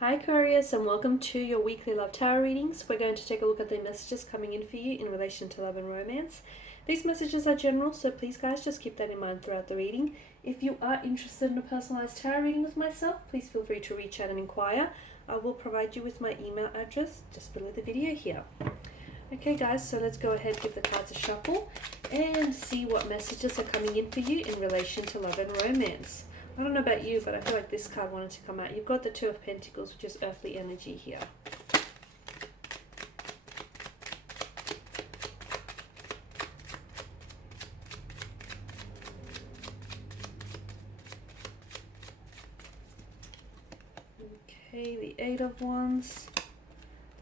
Hi Aquarius, and welcome to your weekly love tarot readings. We're going to take a look at the messages coming in for you in relation to love and romance. These messages are general, so please guys just keep that in mind throughout the reading. If you are interested in a personalized tarot reading with myself, please feel free to reach out and inquire. I will provide you with my email address just below the video here. Okay guys, so let's go ahead, give the cards a shuffle and see what messages are coming in for you in relation to love and romance. I don't know about you, but I feel like this card wanted to come out. You've got the Two of Pentacles, which is earthly energy here. Okay, the Eight of Wands,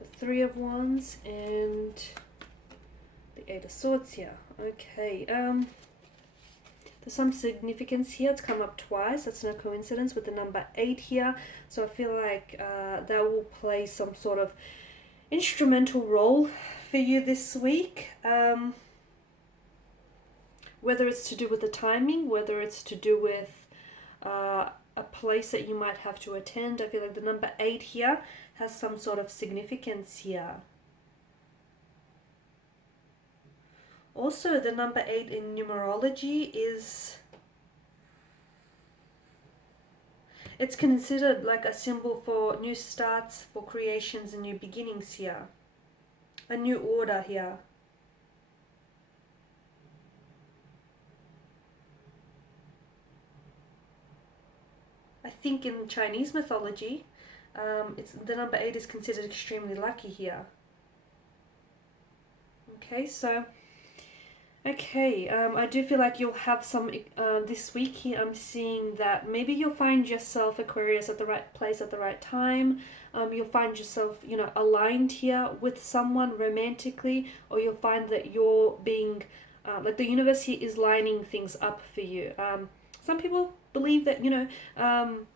the Three of Wands, and the Eight of Swords here. Okay, there's some significance here. It's come up twice. That's no coincidence with the number 8 here. So I feel like that will play some sort of instrumental role for you this week. Whether it's to do with the timing, whether it's to do with a place that you might have to attend. I feel like the number 8 here has some sort of significance here. Also, the number 8 in numerology it's considered like a symbol for new starts, for creations and new beginnings here. A new order here. I think in Chinese mythology, the number 8 is considered extremely lucky here. Okay, so I do feel like you'll have some this week here. I'm seeing that maybe you'll find yourself, Aquarius, at the right place at the right time. You'll find yourself, aligned here with someone romantically, or you'll find that you're being, like the universe here is lining things up for you. Some people believe that, some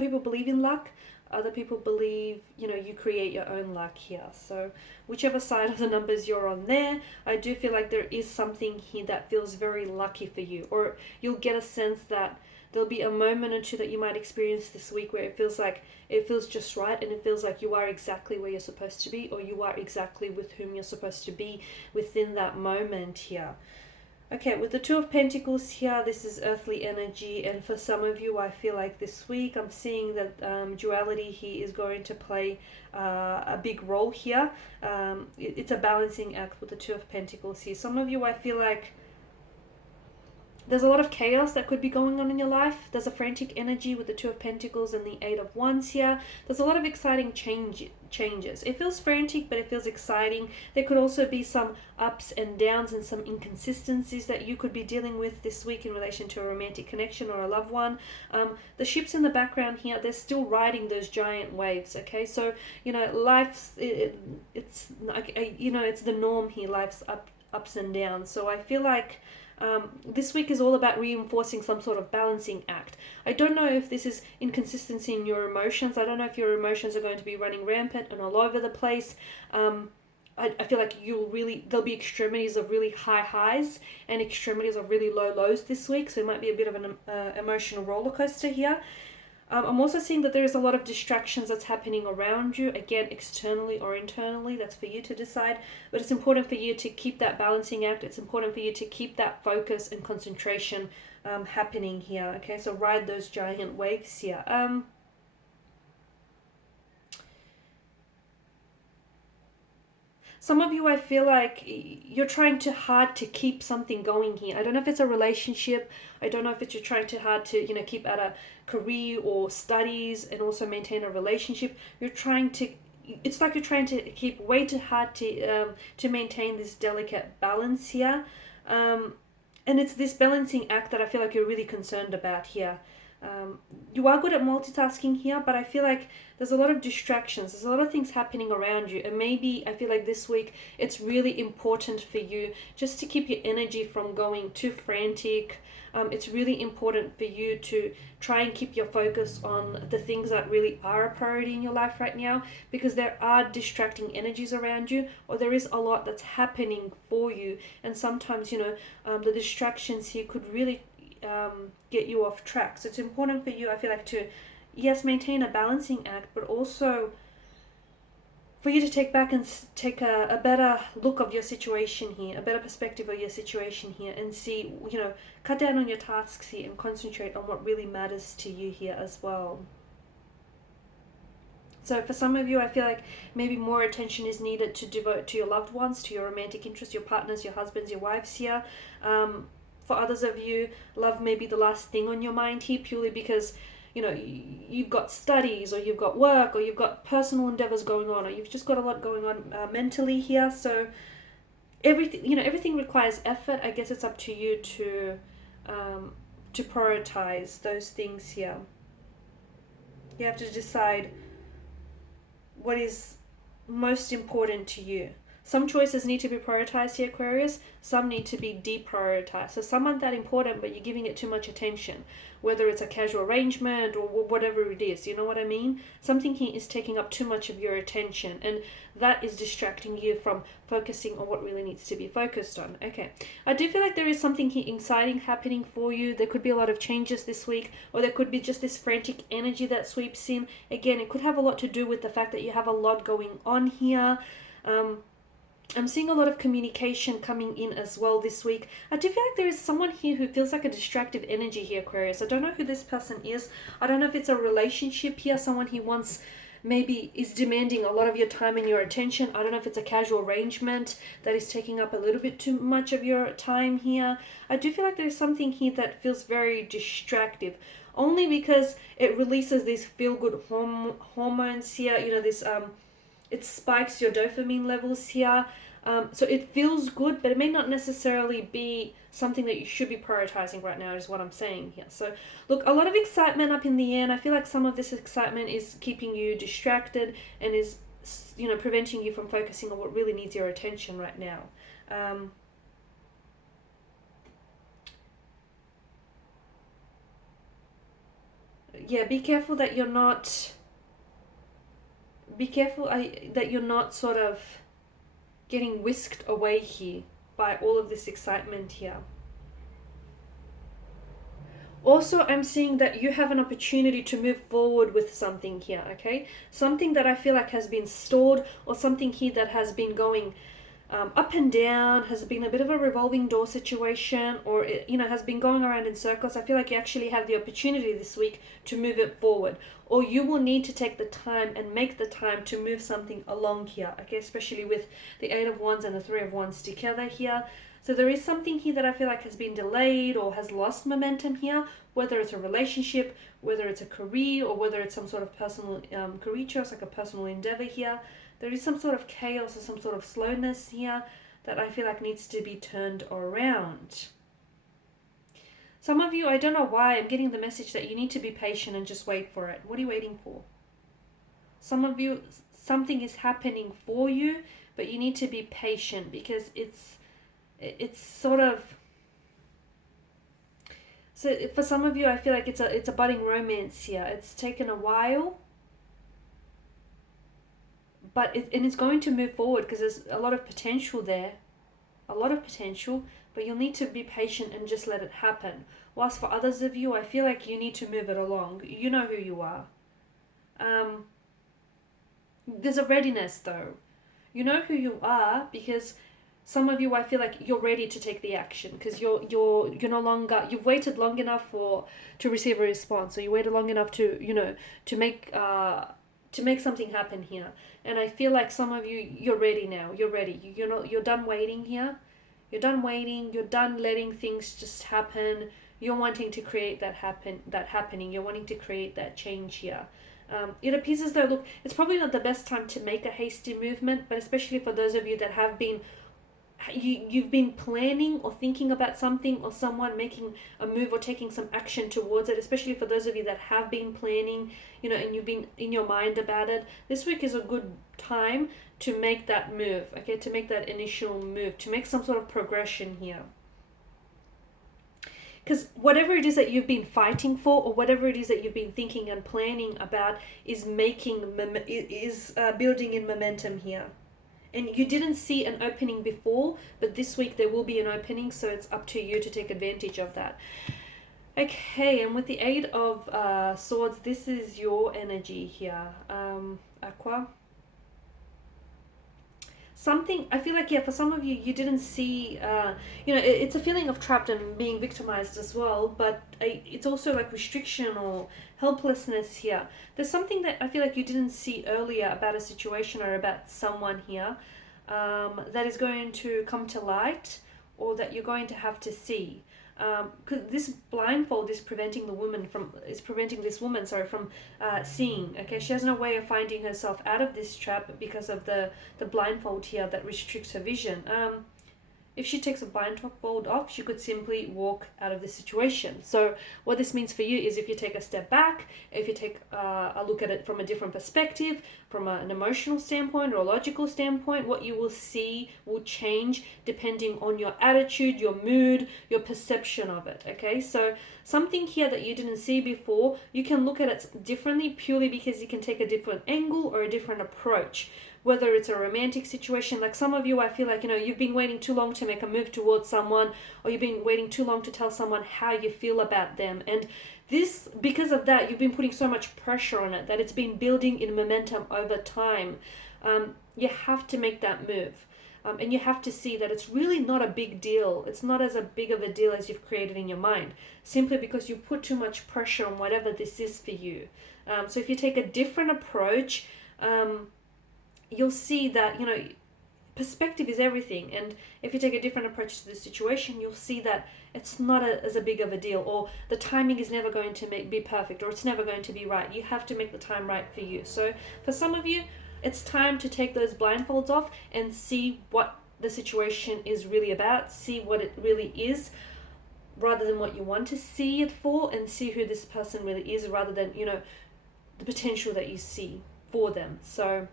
people believe in luck. Other people believe, you create your own luck here. So whichever side of the numbers you're on there, I do feel like there is something here that feels very lucky for you. Or you'll get a sense that there'll be a moment or two that you might experience this week where it feels just right, and it feels like you are exactly where you're supposed to be, or you are exactly with whom you're supposed to be within that moment here. Okay, with the Two of Pentacles here, this is earthly energy, and for some of you, I feel like this week I'm seeing that duality here is going to play a big role here. It's a balancing act with the Two of Pentacles here. Some of you, I feel like there's a lot of chaos that could be going on in your life. There's a frantic energy with the Two of Pentacles and the Eight of Wands here. There's a lot of exciting changes. It feels frantic, but it feels exciting. There could also be some ups and downs and some inconsistencies that you could be dealing with this week in relation to a romantic connection or a loved one. The ships in the background here, they're still riding those giant waves, okay? So, life's, it's the norm here. Life's ups and downs. So I feel like this week is all about reinforcing some sort of balancing act. I don't know if this is inconsistency in your emotions. I don't know if your emotions are going to be running rampant and all over the place. I feel like there'll be extremities of really high highs and extremities of really low lows this week. So it might be a bit of an emotional roller coaster here. I'm also seeing that there is a lot of distractions that's happening around you, again, externally or internally. That's for you to decide. But it's important for you to keep that balancing act. It's important for you to keep that focus and concentration happening here. Okay, so ride those giant waves here. Some of you, I feel like you're trying too hard to keep something going here. I don't know if it's a relationship. I don't know if you're trying too hard to, keep at a career or studies and also maintain a relationship. It's like you're trying to keep way too hard to maintain this delicate balance here. And it's this balancing act that I feel like you're really concerned about here. You are good at multitasking here, but I feel like there's a lot of distractions. There's a lot of things happening around you. And maybe I feel like this week it's really important for you just to keep your energy from going too frantic. It's really important for you to try and keep your focus on the things that really are a priority in your life right now, because there are distracting energies around you, or there is a lot that's happening for you. And sometimes, the distractions here could really get you off track. So it's important for you, I feel like, to yes, maintain a balancing act, but also for you to take back and take a better look of your situation here, a better perspective of your situation here, and see, cut down on your tasks here and concentrate on what really matters to you here as well. So for some of you, I feel like maybe more attention is needed to devote to your loved ones, to your romantic interests, your partners, your husbands, your wives here. For others of you, love may be the last thing on your mind here, purely because you've got studies, or you've got work, or you've got personal endeavors going on, or you've just got a lot going on mentally here. So everything requires effort. I guess it's up to you to prioritize those things here. You have to decide what is most important to you. Some choices need to be prioritized here, Aquarius. Some need to be deprioritized. So some aren't that important, but you're giving it too much attention. Whether it's a casual arrangement or whatever it is, you know what I mean? Something here is taking up too much of your attention, and that is distracting you from focusing on what really needs to be focused on. Okay, I do feel like there is something here exciting happening for you. There could be a lot of changes this week, or there could be just this frantic energy that sweeps in. Again, it could have a lot to do with the fact that you have a lot going on here. I'm seeing a lot of communication coming in as well this week. I do feel like there is someone here who feels like a distractive energy here, Aquarius. I don't know who this person is. I don't know if it's a relationship here, someone he wants maybe is demanding a lot of your time and your attention. I don't know if it's a casual arrangement that is taking up a little bit too much of your time here. I do feel like there's something here that feels very distractive, only because it releases these feel-good hormones here. It spikes your dopamine levels here. So it feels good, but it may not necessarily be something that you should be prioritizing right now, is what I'm saying here. So look, a lot of excitement up in the air, and I feel like some of this excitement is keeping you distracted and is, preventing you from focusing on what really needs your attention right now. Be careful that you're not... that you're not sort of getting whisked away here by all of this excitement here. Also, I'm seeing that you have an opportunity to move forward with something here, okay? Something that I feel like has been stalled, or something here that has been going up and down, has been a bit of a revolving door situation, or it, has been going around in circles. I feel like you actually have the opportunity this week to move it forward, or you will need to take the time and make the time to move something along here, okay? Especially with the 8 of Wands and the 3 of Wands together here. So there is something here that I feel like has been delayed or has lost momentum here, whether it's a relationship, whether it's a career, or whether it's some sort of personal career choice, like a personal endeavor here. There is some sort of chaos or some sort of slowness here that I feel like needs to be turned around. Some of you, I don't know why, I'm getting the message that you need to be patient and just wait for it. What are you waiting for? Some of you, something is happening for you, but you need to be patient, because it's sort of... So for some of you, I feel like it's a budding romance here. It's taken a while, but it's going to move forward because there's a lot of potential there. A lot of potential, but you'll need to be patient and just let it happen. Whilst for others of you, I feel like you need to move it along. You know who you are. There's a readiness though. You know who you are, because some of you, I feel like you're ready to take the action, because you're no longer, you've waited long enough to receive a response, or you waited long enough to to make something happen here. And I feel like some of you, you're ready now. You're ready. You're done waiting here. You're done waiting. You're done letting things just happen. You're wanting to create that happening. You're wanting to create that change here. It appears as though, look, it's probably not the best time to make a hasty movement, but especially for those of you that have been, you've been planning or thinking about something or someone, making a move or taking some action towards it, especially for those of you that have been planning, and you've been in your mind about it. This week is a good time to make that move, okay, to make that initial move, to make some sort of progression here. Because whatever it is that you've been fighting for, or whatever it is that you've been thinking and planning about, is building in momentum here. And you didn't see an opening before, but this week there will be an opening, so it's up to you to take advantage of that. Okay, and with the Eight of Swords, this is your energy here, Aqua. Something, I feel like, yeah, for some of you, you didn't see, it's a feeling of trapped and being victimized as well, but it's also like restriction or helplessness here. There's something that I feel like you didn't see earlier about a situation or about someone here, that is going to come to light, or that you're going to have to see. Because this blindfold is preventing this woman, sorry, from seeing. Okay, she has no way of finding herself out of this trap because of the blindfold here that restricts her vision. If she takes a blindfold off, she could simply walk out of the situation. So what this means for you is, if you take a step back, if you take a look at it from a different perspective, from an emotional standpoint or a logical standpoint, what you will see will change depending on your attitude, your mood, your perception of it. Okay, so something here that you didn't see before, you can look at it differently purely because you can take a different angle or a different approach. Whether it's a romantic situation, like some of you, I feel like, you've been waiting too long to make a move towards someone, or you've been waiting too long to tell someone how you feel about them. And this, because of that, you've been putting so much pressure on it that it's been building in momentum over time. You have to make that move. And you have to see that it's really not a big deal. It's not as a big of a deal as you've created in your mind, simply because you put too much pressure on whatever this is for you. So if you take a different approach, you'll see that, perspective is everything. And if you take a different approach to the situation, you'll see that it's not as a big of a deal, or the timing is never going to be perfect, or it's never going to be right. You have to make the time right for you. So for some of you, it's time to take those blindfolds off and see what the situation is really about, see what it really is, rather than what you want to see it for, and see who this person really is, rather than, the potential that you see for them. So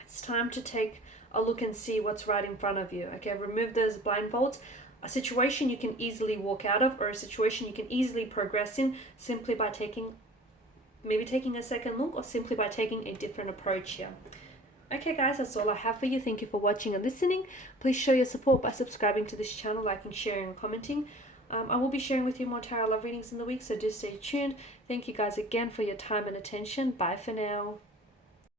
it's time to take a look and see what's right in front of you. Okay, remove those blindfolds. A situation you can easily walk out of, or a situation you can easily progress in, simply by taking a second look, or simply by taking a different approach here. Okay guys, that's all I have for you. Thank you for watching and listening. Please show your support by subscribing to this channel, liking, sharing and commenting. I will be sharing with you more tarot love readings in the week, so do stay tuned. Thank you guys again for your time and attention. Bye for now.